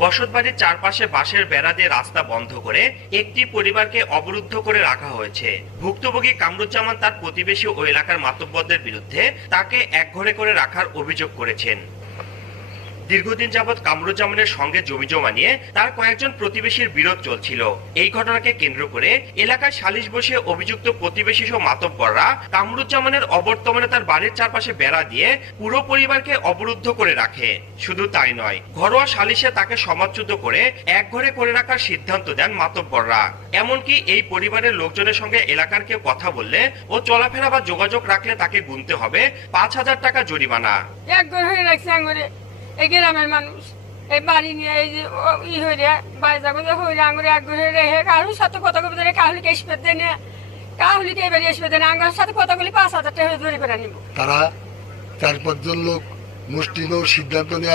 বসতবাড়ির চারপাশে বাঁশের বেড়া দিয়ে রাস্তা বন্ধ করে একটি পরিবারকে অবরুদ্ধ করে রাখা হয়েছে। ভুক্তভোগী কামরুজ্জামান তার প্রতিবেশী ও এলাকার মাতব্বরদের বিরুদ্ধে তাকে একঘরে করে রাখার অভিযোগ করেছেন। দীর্ঘদিন যাবৎ কামরুজ্জামানের সঙ্গে জমি জমা নিয়ে তার কয়েকজন প্রতিবেশীর বিরোধ চলছিল। এই ঘটনাকে কেন্দ্র করে এলাকায় সালিশ বসে অভিযুক্ত প্রতিবেশী সহ মাতব্বররা কামরুজ্জামানের অবর্তমানে তার বাড়ির চারপাশে বেড়া দিয়ে পুরো পরিবারকে অবরুদ্ধ করে রাখে। শুধু তাই নয়, ঘরোয়া সালিশে তাকে সমাজচ্যুত করে একঘরে করে রাখার সিদ্ধান্ত দেন মাতব্বররা। এমনকি এই পরিবারের লোকজনের সঙ্গে এলাকার কেউ কথা বললে ও চলাফেরা বা যোগাযোগ রাখলে তাকে গুনতে হবে 5,000 টাকা জরিমানা। এই গ্রামের মানুষ এই বাড়ি নিয়ে এই যে হইরে বাইজা করে হইরে আঙুরে এক ঘরে রেখে কাহুলির সাথে কথা বলতে কাহুলিকে এসপে দেনে কাহুলিকে এবারে এসপে দেনে আঙ্গার সাথে কথা বলি 5,000 টাকা ধরে করে নিব। তারা 4-5 জন লোক মুষ্টিমেয় সিদ্ধান্ত নেয়।